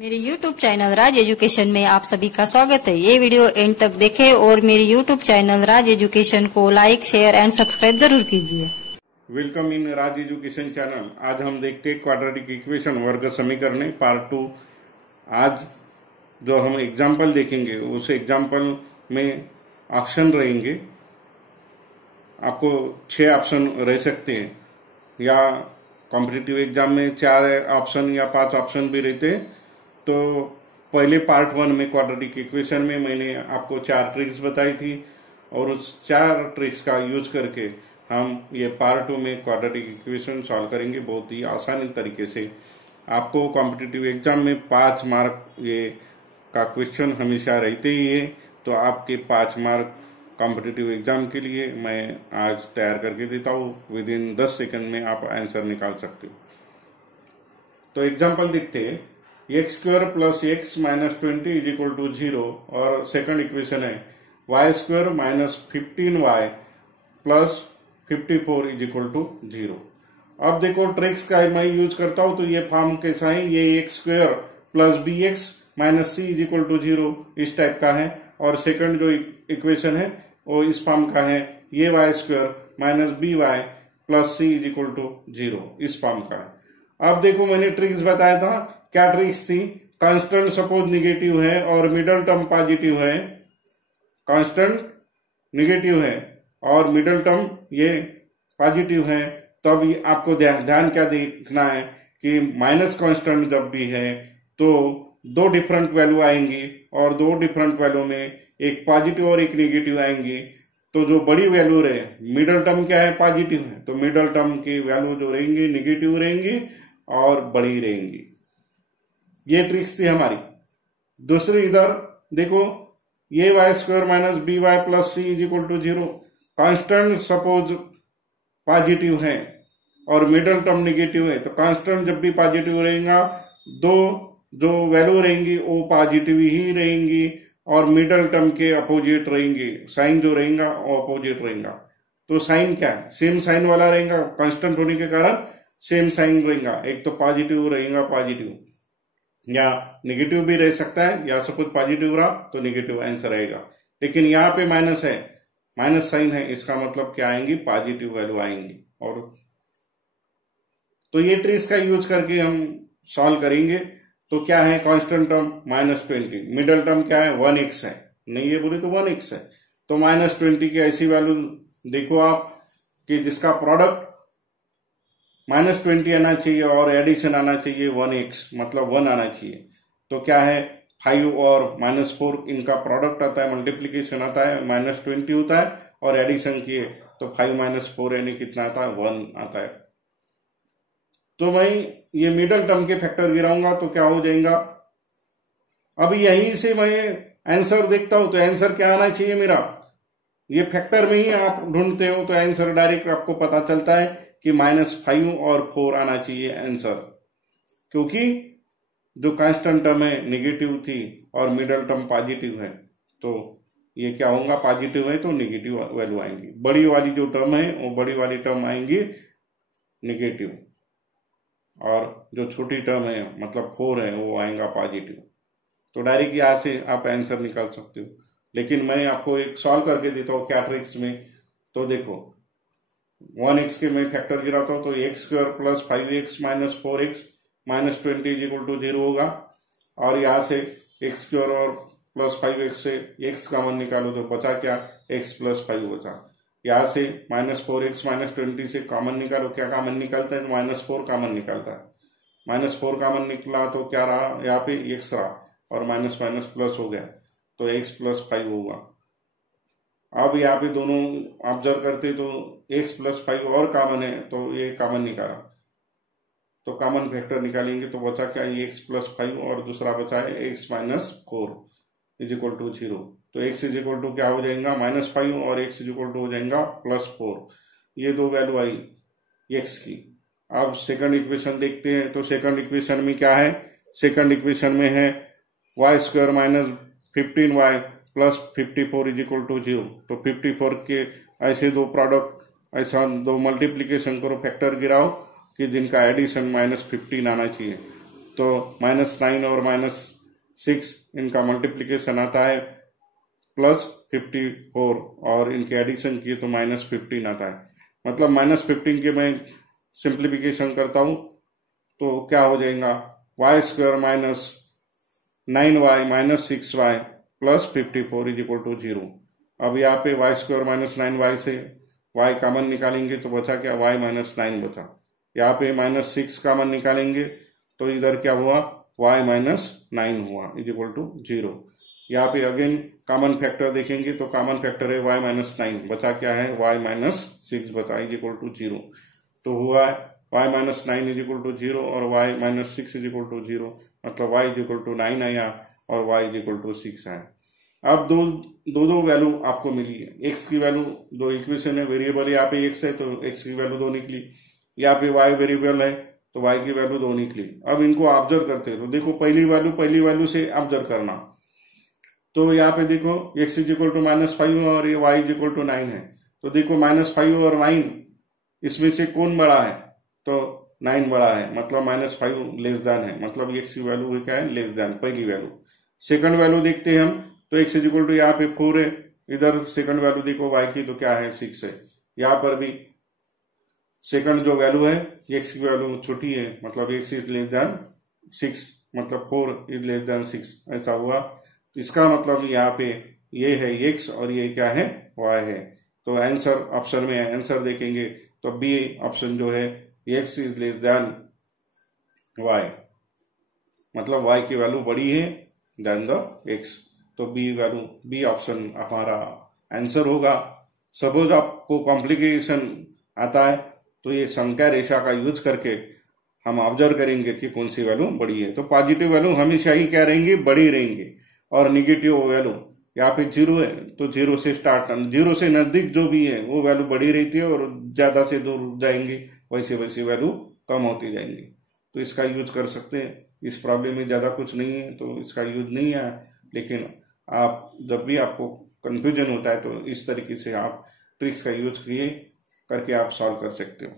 मेरे YouTube channel राज education में आप सभी का स्वागत है। ये वीडियो एंड तक देखें और मेरे YouTube चैनल राज एजुकेशन को लाइक, शेयर एंड सब्सक्राइब जरूर कीजिए। Welcome in Raj education channel. आज हम देखते हैं क्वाड्रेटिक इक्वेशन वर्ग समीकरण पार्ट 2। आज जो हम एग्जाम्पल देखेंगे उस एग्जाम्पल में ऑप्शन रहेंगे। आपको 6 ऑप्शन रह सकते हैं या कॉम्पिटिटिव एग्जाम में 4 ऑप्शन या 5 ऑप्शन भी रहते हैं। तो पहले पार्ट 1 में क्वाड्रेटिक इक्वेशन में मैंने आपको 4 ट्रिक्स बताई थी और उस 4 ट्रिक्स का यूज करके हम ये पार्ट 2 में क्वाड्रेटिक इक्वेशन सॉल्व करेंगे बहुत ही आसानी तरीके से। आपको कॉम्पिटिटिव एग्जाम में 5 मार्क ये का क्वेश्चन हमेशा रहते ही है, तो आपके 5 मार्क कॉम्पिटिटिव एग्जाम के लिए मैं आज तैयार करके देता हूँ। विद इन 10 सेकंड में आप आंसर निकाल सकते हो। तो एग्जाम्पल देखते हैं। X square plus x minus 20 is equal to 0 और सेकंड इक्वेशन है y square minus 15y plus 54 is equal to 0। अब देखो ट्रिक्स का मैं यूज करता हूं तो ये फॉर्म कैसा है, ये x square plus b x minus c is equal to 0 इस टाइप का है। और सेकंड जो इक्वेशन है वो इस फॉर्म का है, ये y square minus b y plus c is equal to 0 इस फॉर्म का है। अब देखो मैंने ट्रिक्स बताया था, क्या ट्रिक्स थी। कांस्टेंट सपोज निगेटिव है और मिडल टर्म पॉजिटिव है, कांस्टेंट निगेटिव है और मिडल टर्म ये पॉजिटिव है। तब ये आपको ध्यान क्या देखना है कि माइनस कांस्टेंट जब भी है तो 2 डिफरेंट वैल्यू आएंगी और 2 डिफरेंट वैल्यू में एक पॉजिटिव और एक निगेटिव आएंगी। तो जो बड़ी वैल्यू रहे, मिडल टर्म क्या है, पॉजिटिव है, तो मिडल टर्म की वैल्यू जो रहेंगी निगेटिव रहेंगी और बड़ी रहेंगी। ये ट्रिक्स थी हमारी। दूसरी इधर देखो, ये y square minus b y plus c is equal to 0, constant suppose positive है और मिडल टर्म निगेटिव है, तो कांस्टेंट जब भी पॉजिटिव रहेगा 2 जो वैल्यू रहेंगी वो पॉजिटिव ही रहेंगी और मिडल टर्म के अपोजिट रहेंगे। साइन जो रहेगा वो अपोजिट रहेगा। तो साइन क्या है, सेम साइन वाला रहेगा, कांस्टेंट होने के कारण सेम साइन रहेगा। एक तो पॉजिटिव रहेगा, पॉजिटिव या नेगेटिव भी रह सकता है, या सपोज पॉजिटिव रहा तो नेगेटिव आंसर आएगा। लेकिन यहाँ पे माइनस है, माइनस साइन है, इसका मतलब क्या आएंगी, पॉजिटिव वैल्यू आएंगी। और तो ये ट्रिक्स का यूज करके हम सॉल्व करेंगे। तो क्या है, कांस्टेंट टर्म -20, मिडल टर्म क्या है 1x है, नहीं ये बोले तो 1x है, तो -20 की ऐसी वैल्यू देखो आप कि जिसका प्रोडक्ट -20 आना चाहिए और एडिशन आना चाहिए 1x, मतलब 1 आना चाहिए। तो क्या है, 5 और -4 इनका प्रोडक्ट आता है, मल्टीप्लीकेशन आता है, -20 होता है और एडिशन किए तो 5 - 4 यानी कितना आता है, 1 आता है। तो मैं ये मिडल टर्म के फैक्टर गिराऊंगा तो क्या हो जाएगा। अब यहीं से मैं आंसर देखता हूं तो आंसर क्या आना चाहिए मेरा, ये फैक्टर में ही आप ढूंढते हो तो आंसर डायरेक्ट आपको पता चलता है कि -5 और 4 आना चाहिए आंसर, क्योंकि जो कांस्टेंट टर्म है निगेटिव थी और मिडल टर्म पॉजिटिव है, तो ये क्या होगा, पॉजिटिव है तो निगेटिव वैल्यू आएंगी। बड़ी वाली जो टर्म है वो बड़ी वाली टर्म आएंगी निगेटिव और जो छोटी टर्म है मतलब 4 है वो आएगा पॉजिटिव। तो डायरेक्ट यहाँ से आप आंसर निकाल सकते हो। लेकिन मैं आपको एक सॉल्व करके देता हूँ क्या ट्रिक्स में। तो देखो 1x के मैं फैक्टर गिराता हूं तो x square plus 5x minus 4x minus 20 is equal to 0 होगा। और यहां से एक्स स्क्वायर और प्लस 5x से x कॉमन निकालो तो बचा क्या, x प्लस 5 बचा। यहां से -4x माइनस 20 से कॉमन निकालो, क्या कॉमन निकालता है, तो -4 कॉमन निकालता है। -4 कॉमन निकला तो क्या रहा, यहाँ पे x रहा और माइनस माइनस प्लस हो गया तो x प्लस 5 होगा। अब यहाँ पे दोनों ऑब्जर्व करते तो x प्लस 5 और कॉमन है तो ये कॉमन निकाला, तो कॉमन फैक्टर निकालेंगे तो बचा क्या, x प्लस 5 और दूसरा बचा है x minus 4 is equal to 0। तो x इज इक्वल टू क्या हो जाएगा, -5 और x इज इक्वल टू हो जाएगा +4। ये 2 वैल्यू आई x की। अब सेकंड इक्वेशन देखते हैं। तो सेकंड इक्वेशन में क्या है, सेकंड इक्वेशन में है y square minus 15y plus 54 is equal to 0। तो 54 के ऐसे 2 प्रोडक्ट, ऐसा 2 मल्टीप्लीकेशन करो, फैक्टर गिराओ कि जिनका एडिशन -15 आना चाहिए। तो -9 और -6 इनका मल्टीप्लीकेशन आता है +54 और इनके एडिशन किए तो -15 आता है। मतलब -15 के मैं सिंप्लीफिकेशन करता हूं तो क्या हो जाएगा, y² -9y -6y +54 = 0। अब यहाँ पे y² -9y से y कॉमन निकालेंगे तो बचा क्या, y -9 बचा। यहाँ पे -6 कॉमन निकालेंगे तो इधर क्या हुआ, y -9 हुआ = 0। यहाँ पे अगेन कॉमन फैक्टर देखेंगे तो कॉमन फैक्टर है y -9, बचा क्या है, y -6 बचा = 0। तो हुआ y -9 = 0 और y -6 = 0, मतलब y = 9 आया और y = 6 आया। अब दो वैल्यू आपको मिली है। x की वैल्यू, दो इक्वेशन है, वेरिएबल यहाँ पे x है तो x की वैल्यू 2 निकली, यहाँ पे y वेरिएबल है तो y की वैल्यू 2 निकली। अब इनको ऑब्जर्व करते हैं तो देखो पहली वैल्यू से ऑब्जर्व करना, तो यहाँ पे देखो x = -5 और ये y = 9 है। तो देखो -5 और 9 इसमें से कौन बड़ा है, तो 9 बड़ा है, मतलब -5 लेस देन है, मतलब x की वैल्यू क्या है, लेस देन पहली वैल्यू। सेकंड वैल्यू देखते हैं हम तो x = यहाँ पे 4 है, इधर सेकंड वैल्यू देखो y की तो क्या है, 6 है। यहाँ पर भी सेकंड जो वैल्यू है x की वैल्यू छोटी है, मतलब x इज लेस देन 6, मतलब 4 इज लेस देन 6, ऐसा हुआ। तो इसका मतलब यहाँ पे ये है x और ये क्या है, y है। तो आंसर ऑप्शन में आंसर देखेंगे तो बी ऑप्शन जो है x is less than y, मतलब y की वैल्यू बड़ी है देन द x, तो बी ऑप्शन हमारा आंसर होगा। सपोज आपको कॉम्प्लिकेशन आता है तो ये संख्या रेखा का यूज करके हम ऑब्जर्व करेंगे कि कौन सी वैल्यू बड़ी है। तो पॉजिटिव वैल्यू हमेशा ही क्या रहेंगे, बड़ी रहेंगे, और निगेटिव वैल्यू यहाँ पे 0 है तो 0 से स्टार्ट, 0 से नजदीक जो भी है वो वैल्यू बड़ी रहती है, और ज्यादा से दूर जाएंगे वैसे वैसे वैल्यू कम होती जाएंगी। तो इसका यूज कर सकते हैं। इस प्रॉब्लम में ज्यादा कुछ नहीं है तो इसका यूज नहीं है, लेकिन आप जब भी आपको कंफ्यूजन होता है तो इस तरीके से आप ट्रिक्स का यूज किए करके आप सॉल्व कर सकते हो।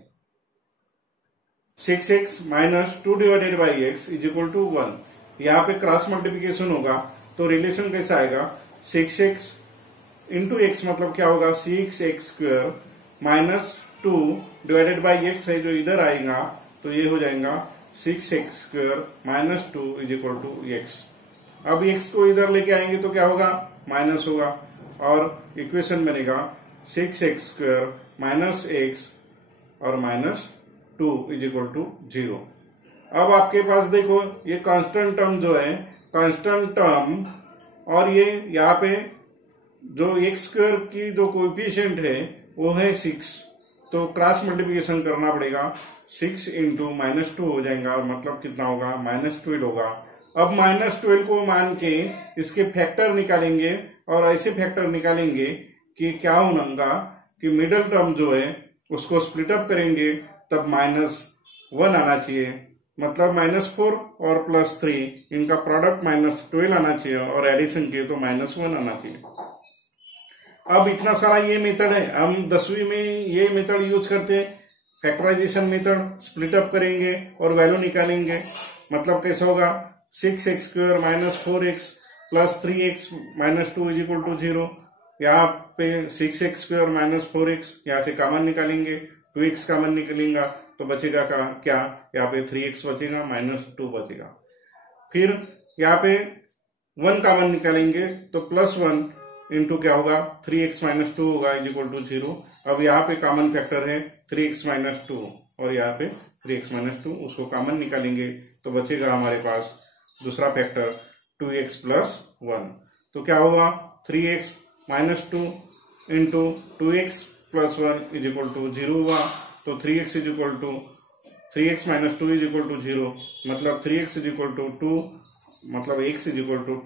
6x - 2 / x = 1, यहाँ पे क्रॉस मल्टीप्लिकेशन होगा तो रिलेशन कैसा आएगा, 6x × x मतलब क्या होगा, 6x² - 2 / x है जो इधर आएगा तो ये हो जाएगा 6x² - 2 = x। अब x को इधर लेके आएंगे तो क्या होगा, माइनस होगा, और इक्वेशन बनेगा 6x² - x और -2 = 0। अब आपके पास देखो ये कांस्टेंट टर्म जो है, कांस्टेंट टर्म, और ये यहाँ पे जो x² की जो कोएफिशिएंट है वो है 6, तो क्रॉस मल्टीप्लिकेशन करना पड़ेगा, 6 × -2 हो जाएगा, मतलब कितना होगा, -12 होगा। अब -12 को मान के इसके फैक्टर निकालेंगे, और ऐसे फैक्टर निकालेंगे कि क्या होगा कि मिडिल टर्म जो है उसको स्प्लिट अप करेंगे तब -1 आना चाहिए, मतलब -4 और +3 इनका प्रोडक्ट -12 आना चाहिए, और एडिशन किए तो -1 आना चाहिए। अब इतना सारा ये मेथड है, हम 10वीं में ये मेथड यूज करते हैं, फैक्टराइजेशन मेथड, स्प्लिट अप करेंगे और वैल्यू निकालेंगे। मतलब कैसा होगा, 6x² - 4x + 3x - 2 = 0। यहाँ पे 6x² - 4x यहाँ से कॉमन निकालेंगे, 2x कॉमन निकलेगा तो बचेगा क्या, यहाँ पे 3x बचेगा, -2 बचेगा। फिर यहाँ पे 1 कॉमन निकालेंगे तो +1 इंटू क्या होगा, 3x - 2 होगा = 0। अब यहाँ पे कॉमन फैक्टर है 3x - 2 और यहाँ पे 3x - 2, उसको कॉमन निकालेंगे तो बचेगा हमारे पास दूसरा फैक्टर 2x + 1। तो क्या होगा, 3x - 2 इंटू 2x + 1 = 0 हुआ। तो 3x - 2 = 0, मतलब 3x = 2, मतलब x =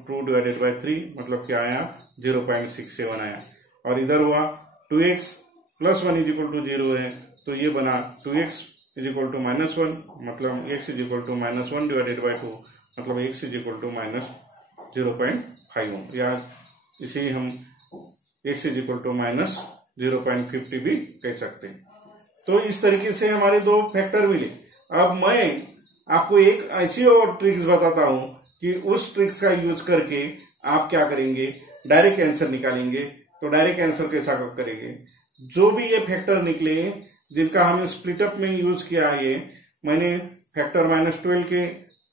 2 / 3, मतलब क्या आया, 0.67 आया। और इधर हुआ 2x + 1 = 0 है, तो ये बना 2x = -1, मतलब x = -1 / 2, मतलब x = -0.5, या इसे हम x = -0.50 भी कह सकते हैं। तो इस तरीके से हमारे दो फैक्टर मिले। अब मैं आपको एक ऐसी और ट्रिक्स बताता हूं कि उस ट्रिक्स का यूज करके आप क्या करेंगे, डायरेक्ट आंसर निकालेंगे। तो डायरेक्ट आंसर कैसा करेंगे, जो भी ये फैक्टर निकले जिनका हमने स्प्लिटअप में यूज किया, ये मैंने फैक्टर -12 के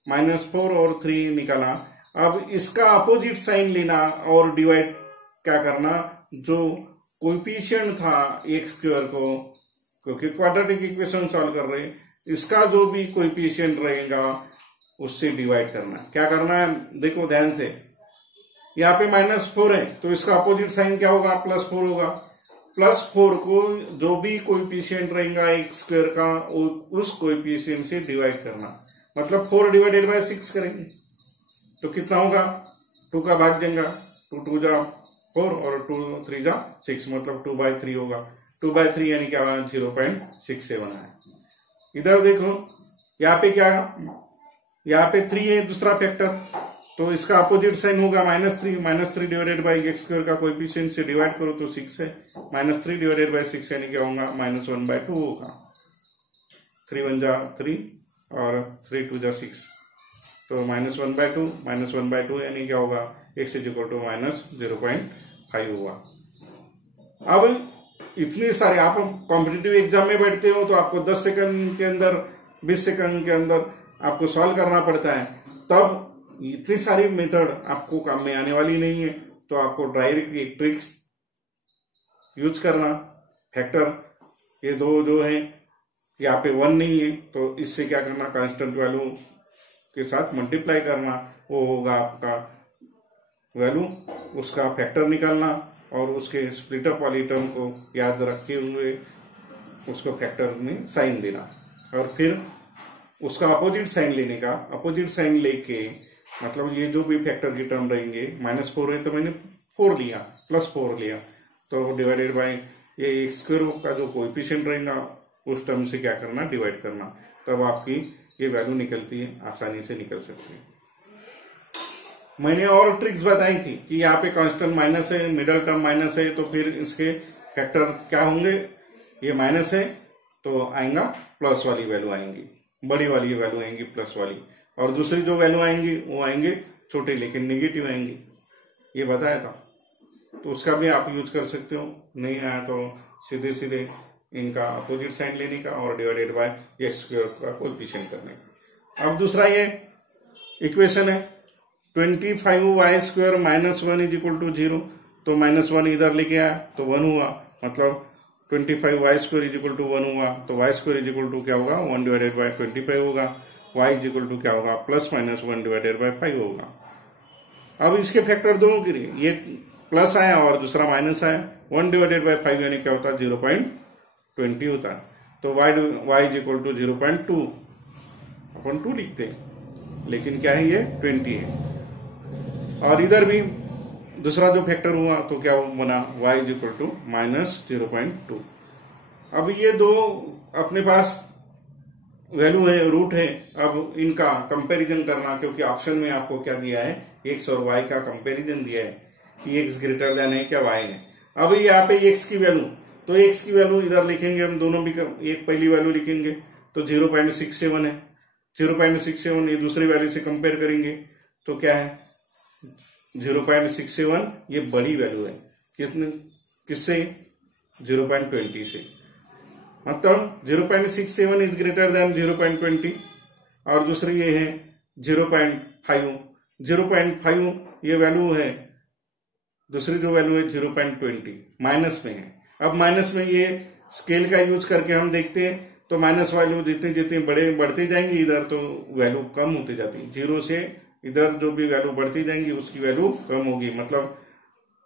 -4 और 3 निकाला। अब इसका अपोजिट साइन लेना और डिवाइड क्या करना, जो कोएफिशिएंट था एक्स स्क्वायर को, क्योंकि क्वाड्रेटिक इक्वेशन सॉल्व कर रहे हैं, इसका जो भी कोएफिशिएंट रहेगा उससे डिवाइड करना। क्या करना है, देखो ध्यान से, यहाँ पे -4 है तो इसका अपोजिट साइन क्या होगा, +4 होगा। +4 को जो भी कोएफिशिएंट रहेगा एक्स स्क्वायर का उस कोएफिशिएंट से डिवाइड करना, मतलब 4 डिवाइडेड बाय 6 करेंगे तो कितना होगा, 2 का भाग देंगे, 2 2 जा 4 और 2 3 जा 6, मतलब 2/3 होगा। 2/3 यानी क्या, 0.67 है। इधर देखो यहाँ पे क्या, यहाँ पे 3 है दूसरा फैक्टर, तो इसका अपोजिट साइन होगा -3 डिवाइडेड बाई एक्स स्क्वायर का कोएफिशिएंट से डिवाइड करो तो 6 है। -3 डिवाइडेड बाई 6 यानी क्या होगा, -1/2 होगा। 3 1 जा 3 और 3 2 जा 6, तो -1/2 यानी क्या होगा, x = -0.5 होगा। अब इतने सारे, आप कॉम्पिटिटिव एग्जाम में बैठते हो तो आपको 10 सेकंड के अंदर 20 सेकंड के अंदर आपको सॉल्व करना पड़ता है, तब इतनी सारी मेथड आपको काम में आने वाली नहीं है। तो आपको डायरेक्ट एक ट्रिक्स यूज करना। फैक्टर ये दो जो है यहाँ पे 1 नहीं है तो इससे क्या करना, कांस्टेंट वैल्यू के साथ मल्टीप्लाई करना, वो होगा आपका वैल्यू, उसका फैक्टर निकालना और उसके स्प्लिटअप वाली टर्म को याद रखते हुए उसको फैक्टर में साइन देना और फिर उसका अपोजिट साइन लेने का। अपोजिट साइन लेके मतलब ये जो भी फैक्टर की टर्म रहेंगे, -4 है तो मैंने 4 लिया, +4 लिया, तो डिवाइडेड बाय ये एक्स स्क्वायर का जो कोएफिशिएंट रहेगा उस टर्म से क्या करना, डिवाइड करना, तब आपकी ये वैल्यू निकलती है, आसानी से निकल सकती है। मैंने और ट्रिक्स बताई थी कि यहाँ पे कांस्टेंट माइनस है, मिडल टर्म माइनस है, तो फिर इसके फैक्टर क्या होंगे, ये माइनस है तो आएगा प्लस वाली वैल्यू आएंगी, बड़ी वाली वैल्यू आएंगी प्लस वाली, और दूसरी जो वैल्यू आएंगी वो आएंगे छोटे लेकिन नेगेटिव आएंगे, ये बताया था। तो उसका भी आप यूज कर सकते हो। नहीं आया तो सीधे सीधे इनका अपोजिट साइन लेने का और डिवाइडेड बाय एक्स स्क्वायर का कोएफिशिएंट करने का। अब दूसरा ये इक्वेशन है 25y² -1 = 0, तो -1 इधर लेके आया तो 1 हुआ, मतलब 25y² = 1 हुआ, तो y² क्या होगा, 1/25 होगा, y क्या होगा, ±1 / 5 होगा। अब इसके फैक्टर दोनों के लिए, ये प्लस आया और दूसरा माइनस आया, 1/5 यानी क्या होता है, 0.20 होता है, तो y = 0.2, अपन 2 लिखते हैं, लेकिन क्या है ये 20 है। और इधर भी दूसरा जो फैक्टर हुआ तो क्या बना, y = -0.2। अब ये दो अपने पास वैल्यू है, रूट है, अब इनका कंपैरिजन करना, क्योंकि ऑप्शन में आपको क्या दिया है, x और y का कंपैरिजन दिया है कि x ग्रेटर देन है क्या y है। अब यहाँ पे x की वैल्यू, तो x की वैल्यू इधर लिखेंगे हम, दोनों भी एक पहली वैल्यू लिखेंगे तो 0.67 है, 0.67 ये दूसरी वैल्यू से कंपेयर करेंगे तो क्या है 0.67, ये बड़ी वैल्यू है, किससे, 0.20 से, मतलब 0.67 इज ग्रेटर देन 0.20, और दूसरी ये है 0.5 ये वैल्यू है, दूसरी जो वैल्यू है 0.20 माइनस में है। अब माइनस में ये स्केल का यूज करके हम देखते हैं तो माइनस वैल्यू जितने जितने बढ़ते जाएंगे इधर तो वैल्यू कम होती जाती है, 0 से इधर जो भी वैल्यू बढ़ती जाएंगी उसकी वैल्यू कम होगी, मतलब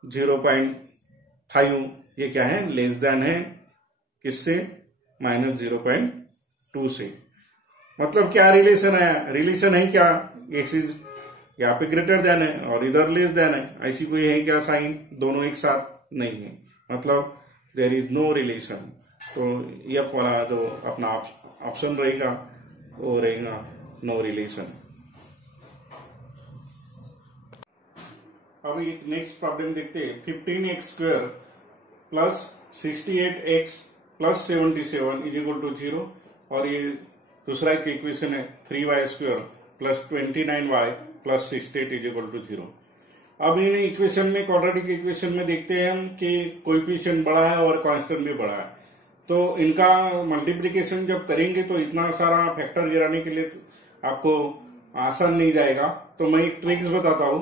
0.5 ये क्या है, लेस देन है किससे, -0.2 से। मतलब क्या रिलेशन आया, रिलेशन है क्या, एक्स इज यहाँ पे ग्रेटर देन है और इधर लेस देन है, ऐसी कोई है क्या साइन, दोनों एक साथ नहीं है, मतलब देयर इज नो रिलेशन। तो यह वाला जो अपना ऑप्शन रहेगा वो रहेगा नो रिलेशन। अब एक नेक्स्ट प्रॉब्लम देखते हैं, 15x² + 68x + 77 = 0, और ये दूसरा एक इक्वेशन है 3y² plus 29y plus 68 is equal to 0। अब इन इक्वेशन में, क्वाड्रेटिक इक्वेशन में देखते हैं हम कि कोएफिशिएंट बड़ा है और कांस्टेंट भी बड़ा है, तो इनका मल्टीप्लिकेशन जब करेंगे तो इतना सारा फैक्टर गिराने के लिए आपको आसान नहीं जाएगा। तो मैं एक ट्रिक्स बताता हूं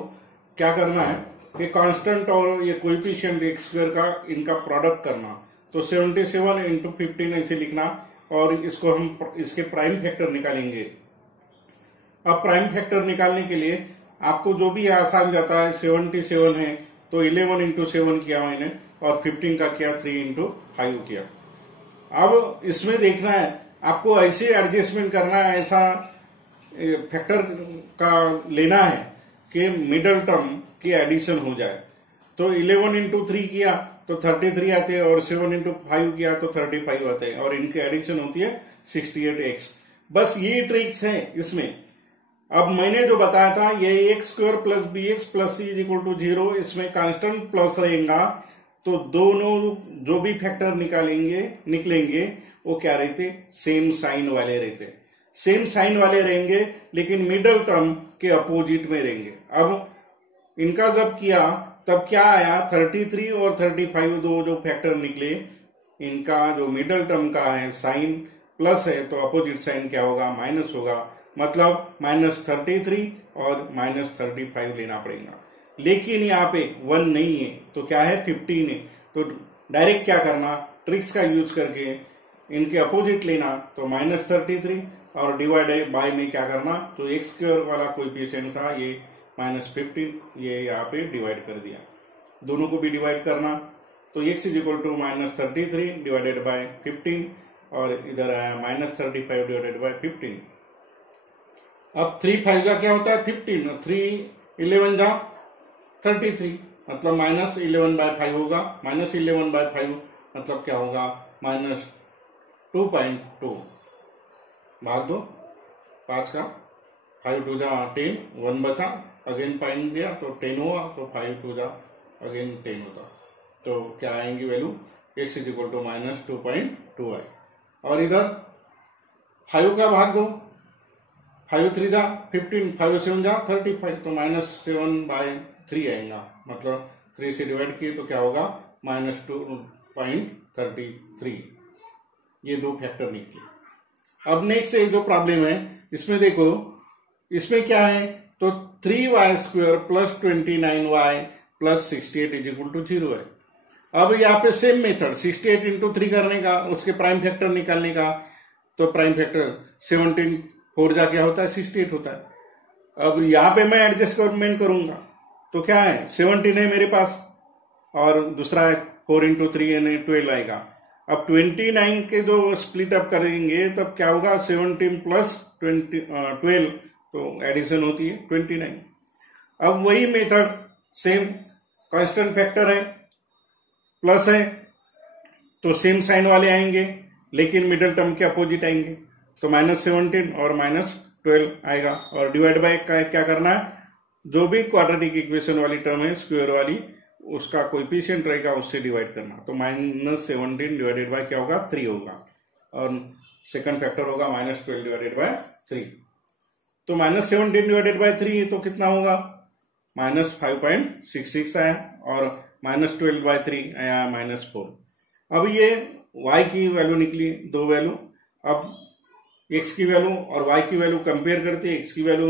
क्या करना है कि कांस्टेंट और ये कोएफिशिएंट x² का इनका प्रोडक्ट करना। तो 77 इंटू 15 ऐसे लिखना और इसको हम इसके प्राइम फैक्टर निकालेंगे। अब प्राइम फैक्टर निकालने के लिए आपको जो भी आसान जाता है, 77 है तो 11 इंटू 7 किया मैंने और 15 का किया 3 इंटू 5 किया। अब इसमें देखना है आपको ऐसे एडजस्टमेंट करना है, ऐसा फैक्टर का लेना है कि मिडल टर्म की एडिशन हो जाए। तो 11 इंटू 3 किया तो 33 आते हैं और 7 इंटू 5 किया तो 35 आते हैं और इनकी एडिशन होती है 68x। बस ये ट्रिक्स है इसमें। अब मैंने जो बताया था ये x² plus bx plus c is equal to 0, इसमें कांस्टेंट प्लस रहेगा तो दोनों जो भी फैक्टर निकलेंगे वो क्या रहते, सेम साइन वाले रहते। सेम साइन वाले रहेंगे लेकिन मिडल टर्म के अपोजिट में रहेंगे। अब इनका जब किया तब क्या आया, 33 और 35 दो जो फैक्टर निकले, इनका जो मिडल टर्म का है साइन प्लस है तो अपोजिट साइन क्या होगा, माइनस होगा। मतलब -33 और -35 लेना पड़ेगा। लेकिन यहाँ पे 1 नहीं है तो क्या है, 15 है। तो डायरेक्ट क्या करना, ट्रिक्स का यूज करके इनके अपोजिट लेना। तो -33 और डिवाइडेड बाय में क्या करना, तो x² वाला कोएफिशिएंट था ये -15, ये यहाँ पे डिवाइड कर दिया। दोनों को भी डिवाइड करना तो x is equal to -33 divided by 15 और इधर आया -35 डिवाइडेड बाय 15। अब 3 5 का क्या होता है 15 और 3 11 जा 33, मतलब -11/5 होगा। -11/5 मतलब क्या होगा, -2.2 भाग दो 5 का, 5 2 जा 10, 1 बचा, अगेन पॉइंट दिया तो 10 हुआ, तो 5 2 जा अगेन 10 होता। तो क्या आएंगी value, x is equal to -2.2 आए। और इधर 5 का भाग दो, 5 3 जा 15, 5 7 जा 35, तो -7/3 आएगा। मतलब 3 से डिवाइड किए तो क्या होगा, -2.33। ये दो फैक्टर निकले। अब नेक्स्ट जो प्रॉब्लम है इसमें देखो, इसमें क्या है, तो 3y² plus 29y plus 68 is equal to 0 है। अब यहाँ पे सेम मेथड 68 इंटू 3 करने का, उसके प्राइम फैक्टर निकालने का। तो प्राइम फैक्टर 17 4 जा क्या होता है, 68 होता है। अब यहाँ पे मैं एडजस्टमेंट करूंगा तो क्या है, 17 है मेरे पास और दूसरा है 4 इंटू 3 यानी 12 आएगा। अब 29 के जो स्प्लिट अप करेंगे तब क्या होगा, 17 प्लस 12 तो एडिशन होती है 29। अब वही मेथड सेम, कांस्टेंट फैक्टर है, प्लस है तो सेम साइन वाले आएंगे लेकिन मिडिल टर्म के अपोजिट आएंगे। तो -17 और -12 आएगा। और डिवाइड बाय क्या करना है, जो भी क्वाड्रेटिक इक्वेशन वाली टर्म है स्क्वायर वाली, उसका कोएफिशिएंट रहेगा उससे डिवाइड करना। तो -17 डिवाइडेड बाय क्या होगा, 3 होगा और सेकंड फैक्टर होगा -12 डिवाइडेड बाय 3। तो -17 डिवाइडेड बाय 3 तो कितना होगा, -5.66 आया और -12/3 आया -4। अब ये y की वैल्यू निकली, दो वैल्यू। अब x की वैल्यू और y की वैल्यू कंपेयर करते हैं। x की वैल्यू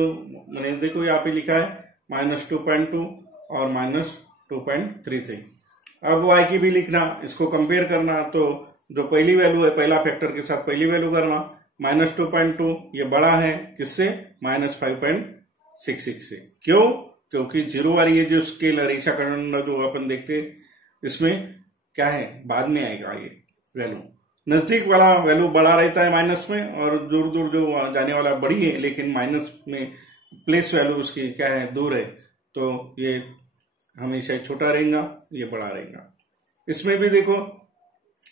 मैंने देखो यहाँ पे लिखा है -2.2 और -2.33। अब y की भी लिखना, इसको कंपेयर करना। तो जो पहली वैल्यू है, पहला फैक्टर के साथ पहली वैल्यू करना, -2.2 ये बड़ा है किससे, -5.66 से। क्यों, क्योंकि 0 वाली ये जो स्केल रेखाखंड जो अपन देखते इसमें क्या है, बाद में आएगा ये वैल्यू। नजदीक वाला वैल्यू बड़ा रहता है माइनस में और दूर दूर जो जाने वाला बड़ी है लेकिन माइनस में प्लेस वैल्यू उसकी क्या है, दूर है, तो ये हमेशा छोटा रहेगा, ये बड़ा रहेगा। इसमें भी देखो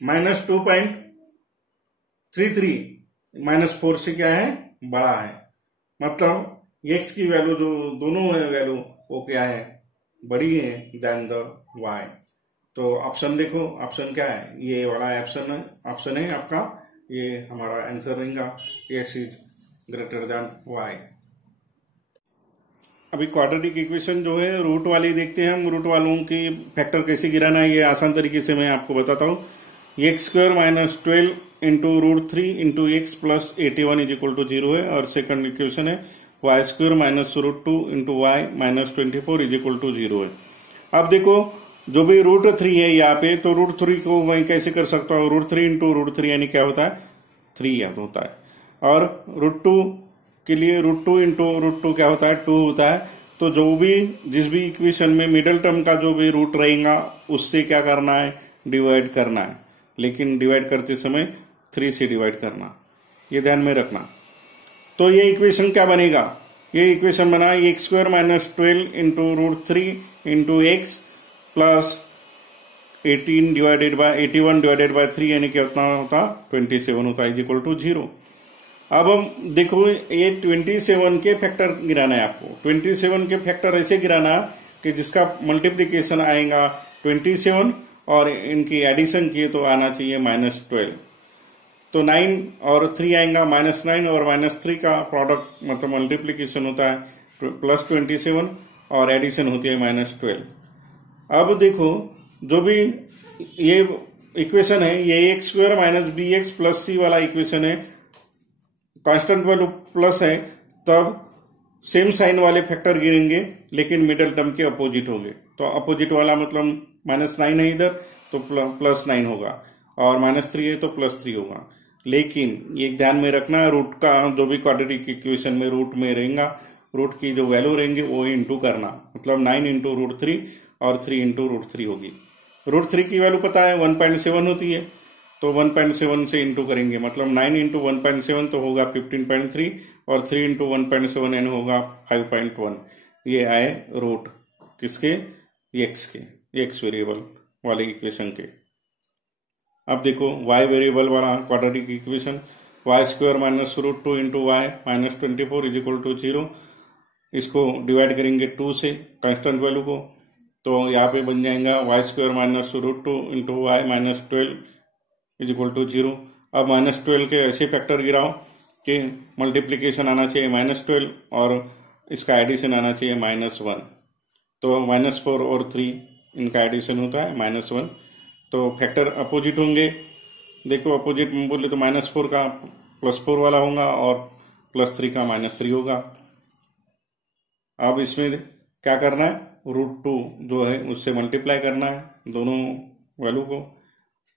-2.33 -4 से क्या है, बड़ा है। मतलब x की वैल्यू जो दोनों है वैल्यू वो क्या है, बड़ी है देन द y। तो ऑप्शन देखो, ऑप्शन क्या है, ये वाला ऑप्शन है आपका, ये हमारा आंसर रहेगा, x is greater then y। अभी क्वाड्रेटिक इक्वेशन जो है रूट वाली देखते हैं हम। रूट वालों की फैक्टर कैसे गिराना है ये आसान तरीके से मैं आपको बताता हूँ। X square minus 12 into root 3 into x plus 81 is equal to 0 है। और सेकंड इक्वेशन है y square minus root 2 into y minus 24 is equal to 0 है। अब देखो जो भी रूट 3 है यहाँ पे, तो रूट 3 को मैं कैसे कर सकता हूँ, रूट 3 इंटू रूट 3 यानी क्या होता है 3 याद होता है। और रूट 2 के लिए रूट 2 इंटू रूट 2 क्या होता है 2 होता है। तो जो भी जिस भी इक्वेशन में मिडिल टर्म का जो भी रूट रहेगा उससे क्या करना है डिवाइड करना है, लेकिन डिवाइड करते समय 3 से डिवाइड करना, ये ध्यान में रखना। तो ये इक्वेशन क्या बनेगा, ये इक्वेशन बना x square minus 12 into root 3 into x plus 81 divided by 3 यानी क्या होता 27 होता है इज इक्वल टू 0। अब हम देखो ये 27 के फैक्टर गिराना है आपको। 27 के फैक्टर ऐसे गिराना कि जिसका मल्टीप्लीकेशन आएगा 27 और इनकी एडिशन किए तो आना चाहिए -12। तो 9 और 3 आएगा -9 और -3 का प्रोडक्ट मतलब मल्टीप्लीकेशन होता है +27 और एडिशन होती है -12। अब देखो जो भी ये इक्वेशन है ये x square minus B x plus C वाला इक्वेशन है, कांस्टेंट वैल्यू प्लस है तब सेम साइन वाले फैक्टर गिरेंगे लेकिन मिडिल टर्म के अपोजिट होंगे। तो अपोजिट वाला मतलब -9 है इधर तो +9 होगा और -3 है तो +3 होगा। लेकिन ये ध्यान में रखना रूट का जो भी क्वाड्रेटिक इक्वेशन में रूट में रहेगा, रूट की जो वैल्यू रहेंगे वो इंटू करना, मतलब 9 इंटू रूट 3 और 3 इंटू रूट 3 होगी। रूट 3 की वैल्यू पता है 1.7 होती है तो 1.7 से इंटू करेंगे, मतलब 9 इंटू 1.7 तो होगा 15.3 और 3 इंटू 1.7 यानी होगा 5.1। ये आए रूट किसके एक्स के, एक्स वेरिएबल वाले इक्वेशन के। अब देखो वाई वेरिएबल वाला quadratic equation y square minus root 2 into y minus 24 is equal to 0। इसको डिवाइड करेंगे 2 से कांस्टेंट वैल्यू को, तो यहाँ पे बन जाएगा y square minus root 2 into y minus 12 is equal to 0। अब -12 के ऐसे फैक्टर गिराओ कि मल्टीप्लीकेशन आना चाहिए -12 और इसका एडिशन आना चाहिए -1। तो -4 और 3 इनका एडिशन होता है -1। तो फैक्टर अपोजिट होंगे, देखो अपोजिट में बोले तो -4 का +4 वाला होगा और +3 का -3 होगा। अब इसमें क्या करना है रूट 2 जो है उससे मल्टीप्लाई करना है दोनों वैल्यू को।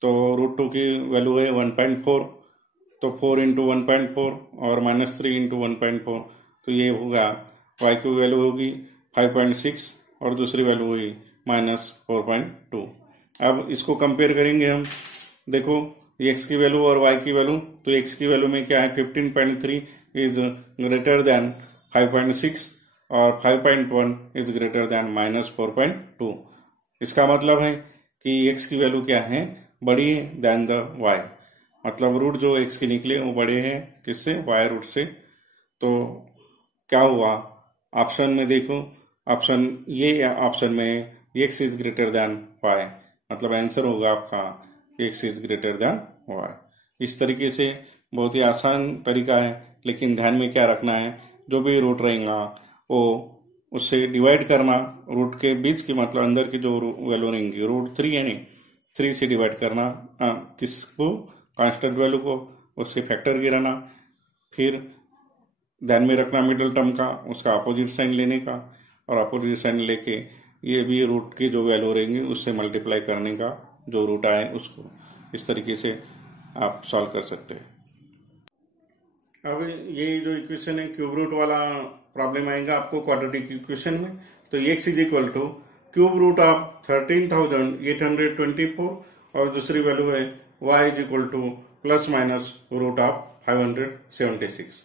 तो रूट 2 की वैल्यू है 1.4 तो 4 इंटू 1.4 और -3 इंटू 1.4 तो ये होगा y की वैल्यू होगी 5.6 और दूसरी वैल्यू हुई -4.2। अब इसको कंपेयर करेंगे हम, देखो x की वैल्यू और y की वैल्यू, तो x की वैल्यू में क्या है 15.3 इज ग्रेटर देन 5.6 और 5.1 इज ग्रेटर देन -4.2। इसका मतलब है कि x की वैल्यू क्या है बड़ी है देन द y, मतलब रूट जो x के निकले वो बड़े हैं किससे y रूट से। तो क्या हुआ ऑप्शन में देखो, ऑप्शन ये ऑप्शन में x is greater then y, मतलब आंसर होगा आपका x is greater then y। इस तरीके से बहुत ही आसान तरीका है, लेकिन ध्यान में क्या रखना है जो भी रूट रहेगा वो उससे डिवाइड करना, रूट के बीच की मतलब अंदर की जो वैल्यू रहेंगी रूट 3 यानी 3 से डिवाइड करना किसको कांस्टेंट वैल्यू को, उससे फैक्टर गिराना, फिर ध्यान में रखना मिडिल टर्म का उसका अपोजिट साइन लेने का और अपोजिट साइन लेके ये भी रूट की जो वैल्यू रहेंगी उससे मल्टीप्लाई करने का जो रूट आए उसको। इस तरीके से आप सॉल्व कर सकते हैं। अब ये जो इक्वेशन है क्यूब रूट वाला प्रॉब्लम आएगा आपको क्वाड्रेटिक इक्वेशन में। तो x is equal to cube root of 13,824 और दूसरी वैल्यू है y is equal to plus minus root of 576।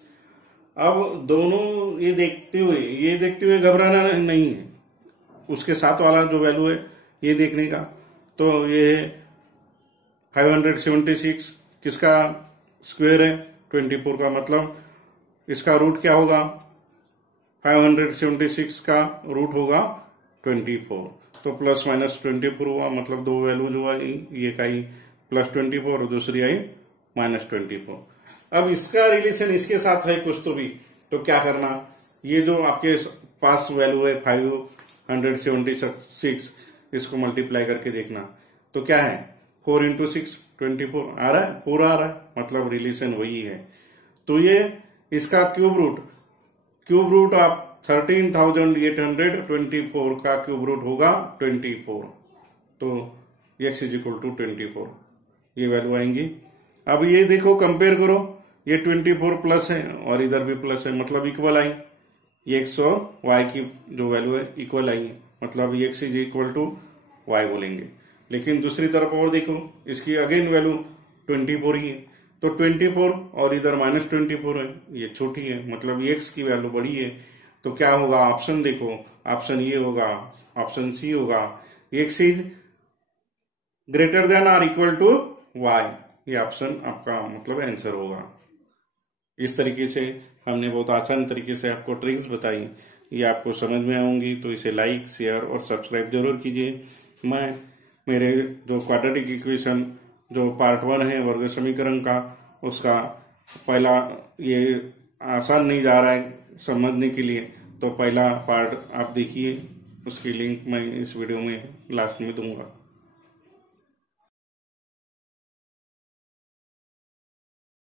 अब दोनों ये देखते हुए घबराना नहीं है, उसके साथ वाला जो वैल्यू है ये देखने का। तो ये है 576 किसका स्क्वायर है 24 का, मतलब इसका रूट क्या होगा 576 का रूट होगा 24। तो प्लस माइनस 24 हुआ, मतलब दो वैल्यू जो आई एक आई +24 और दूसरी आई -24। अब इसका रिलेशन इसके साथ है कुछ तो क्या करना, ये जो आपके पास वैल्यू है 576, इसको मल्टीप्लाई करके देखना। तो क्या है 4 इंटू 6 24 आ रहा है, पूरा आ रहा है, मतलब रिलेशन वही है। तो ये इसका क्यूब रूट आप 13,824 का क्यूब रूट होगा 24। तो x इज इक्वल टू 24 ये वैल्यू आएंगी। अब ये देखो कंपेयर करो, ये 24 प्लस है और इधर भी प्लस है, मतलब इक्वल आई। ये x और y की जो वैल्यू है इक्वल आई, मतलब x is equal to y बोलेंगे। लेकिन दूसरी तरफ और देखो, इसकी अगेन वैल्यू 24 ही है, तो 24 और इधर -24 है, ये छोटी है, मतलब x की वैल्यू बड़ी है। तो क्या होगा, ऑप्शन देखो, ऑप्शन ये होगा, ऑप्शन सी होगा, x is greater than or equal to y। ये ऑप्शन आपका मतलब आंसर होगा। इस तरीके से हमने बहुत आसान तरीके से आपको ट्रिक्स बताई, ये आपको समझ में आऊंगी तो इसे लाइक, शेयर और सब्सक्राइब जरूर कीजिए। मैं मेरे जो क्वाड्रेटिक इक्वेशन जो पार्ट 1 है वर्ग समीकरण का, उसका पहला ये आसान नहीं जा रहा है समझने के लिए, तो पहला पार्ट आप देखिए, उसकी लिंक मैं इस वीडियो में लास्ट में दूंगा।